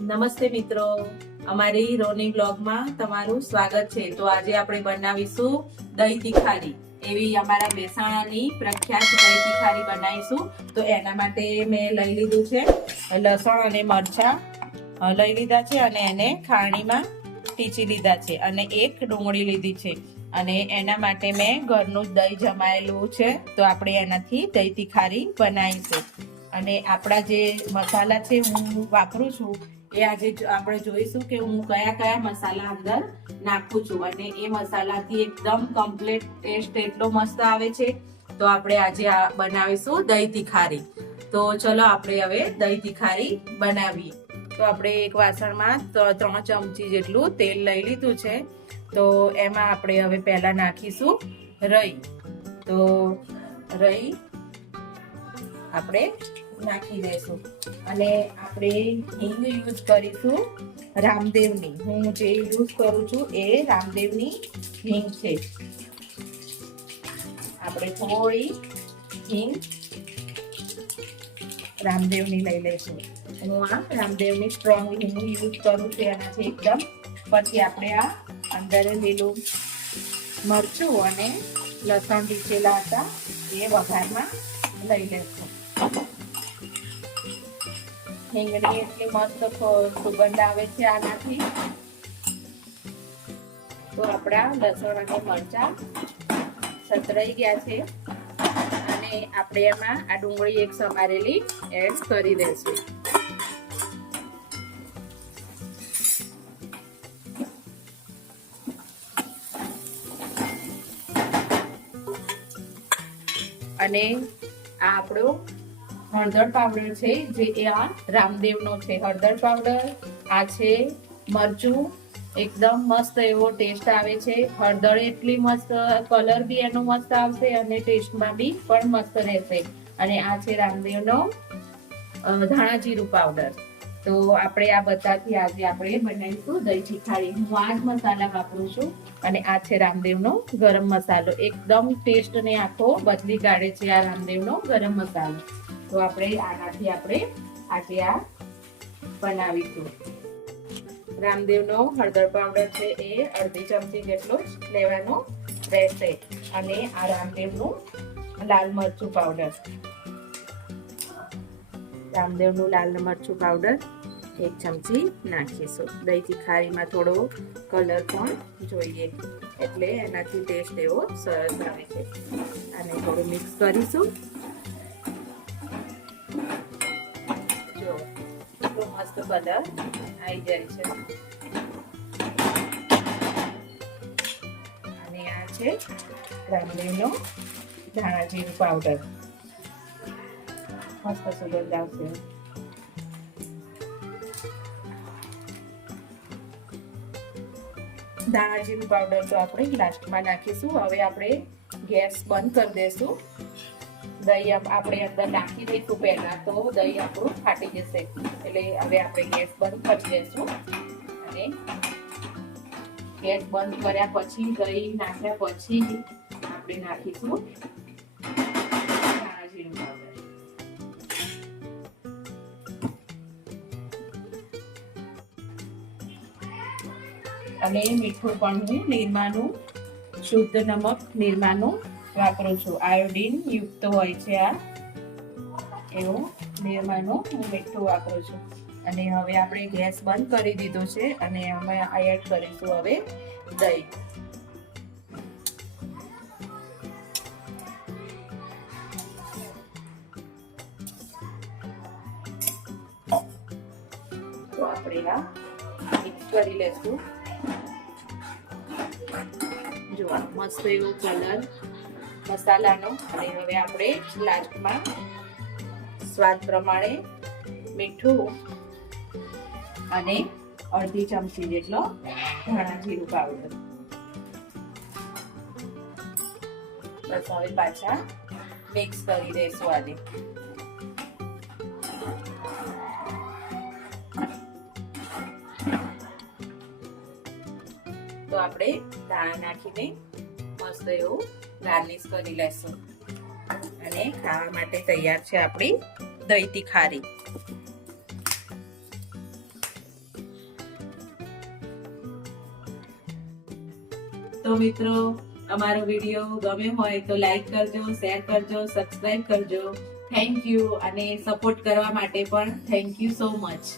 નમસ્તે મિત્રો, અમારી રોની બ્લોગમાં તમારું સ્વાગત છે। તો આજે આપણે બનાવીશું દહીં તીખારી। એવી અમારા મહેસાણાની પ્રખ્યાત દહીં તીખારી બનાવીશું। તો એના માટે મેં લઈ લીધું છે લસણ અને મરચાં લઈ લીધા છે અને એને ખાણીમાં ટીચી લીધા છે અને એક ડુંગળી લીધી છે અને એના માટે મેં ઘરનું જ દહીં જમાયેલું છે। તો આપણે એનાથી દહીં તીખારી બનાવીશું અને આપણા જે મસાલા છે હું વાપરું છું એ આજે આપણે જોઈશું કે હું કયા કયા મસાલા અંદર નાખું છું અને એ મસાલાથી એકદમ કમ્પ્લીટ ટેસ્ટ એટલો મસ્ત આવે છે। તો આપણે આજે આ બનાવીશું દહીં તીખારી। તો ચલો આપણે હવે દહીં તીખારી બનાવીએ। તો આપણે એક વાસણમાં 3 ચમચી જેટલું તેલ લઈ લીધું છે। તો એમાં આપણે હવે પહેલા નાખીશું રઈ। તો રઈ આપણે નાખી દઈશું અને આપણે હિંગ યુઝ કરીશું રામદેવની। હું જે યુઝ કરું છું એ રામદેવની હિંગ છે। આપણે થોડી હિંગ રામદેવની લઈ લઈશું। હું આ રામદેવની સ્ટ્રોંગ હિંગ યુઝ કરું છું એનાથી એકદમ। પછી આપણે આ અંદર લીલું મરચું અને લસણ ટીચેલા હતા એ વઘારમાં લઈ લઈશું। હિંગની એટલી મસ્ત સુગંધ આવે છે આનાથી। તો આપણા લસણ અને મરચાં સતરાઈ ગયા છે અને આપણે એમાં આ ડુંગળી એક સમારેલી એડ કરી દઈશું। અને આ આપણો હળદર પાવડર છે જે આ રામદેવનો છે હળદર પાવડર। આ છે મરચું, એકદમ મસ્ત એવો ટેસ્ટ આવે છે। હળદર એટલી મસ્ત, કલર બી એનો મસ્ત આવશે અને ટેસ્ટમાં બી પણ મસ્ત રહેશે। અને આ છે રામદેવનો ધાણા જીરું પાવડર। તો આપણે આ બધાથી આજે આપણે બનાવીશું દહીં તીખારી। હું આ જ મસાલા વાપરું છું અને આ છે રામદેવનો ગરમ મસાલો। એકદમ ટેસ્ટ ને આખો બદલી કાઢે છે આ રામદેવનો ગરમ મસાલો। તો આપણે આનાથી આપણે આજે આ બનાવીશું। રામદેવનો હળદર પાવડર છે એ અડધી ચમચી જેટલો જ લેવાનો રહેશે અને આ રામદેવનું લાલ મરચું પાવડર, રામદેવનું લાલ મરચું પાવડર 1 ચમચી નાખીશું। દહીં તીખારીમાં થોડો કલર પણ જોઈએ એટલે એનાથી ટેસ્ટ એવો સરસ આવે છે। અને થોડું મિક્સ કરીશું। જો એટલો મસ્ત કલર આવી જાય છે। અને આ છે રામદેવનો ધાણા જીરું પાવડર, મસ્ત સુગંધ આવશે। ધાણા જીરું પાવડર તો આપણે લાસ્ટમાં નાખીશું। હવે આપણે ગેસ બંધ કરી દઈશું। દહીં આપણે અંદર નાખી દઈશું પહેલા તો દહીં આપણું ફાટી જશે, એટલે હવે આપણે ગેસ બંધ કરી દઈશું। અને ગેસ બંધ કર્યા પછી દહીં નાખ્યા પછી આપણે નાખીશું ધાણા જીરું પાવડર। અને મીઠું પણ હું નિરમાનું શુદ્ધ નમક નિરમાનું વાપરું છું। આયોડીન યુક્ત હોય છે આ, એવું નિરમાનું હું મીઠું વાપરું છું। અને હવે આપણે ગેસ બંધ કરી દીધો છે અને અમે એડ કરીશું હવે દહીં। તો આપણે આ મિક્સ કરી લેશું। જો મસ્ત એવો કલર મસાલાનો। અને હવે આપણે લાસ્ટમાં સ્વાદ પ્રમાણે મીઠું અને અડધી ચમચી જેટલો ધાણા જીરું પાવડર। બસ હવે પાછા મિક્સ કરી દઈશું આને। તો આપણે દાણા નાખીને મસ્ત એવું ગાર્નિશ કરી લેશું અને ખાવા માટે તૈયાર છે આપણી દહીં તીખારી। તો મિત્રો અમારો વિડીયો ગમ્યો હોય તો લાઈક કરજો, શેર કરજો, સબસ્ક્રાઇબ કરજો. થેન્ક યુ અને સપોર્ટ કરવા માટે પણ થેન્ક યુ સો મચ.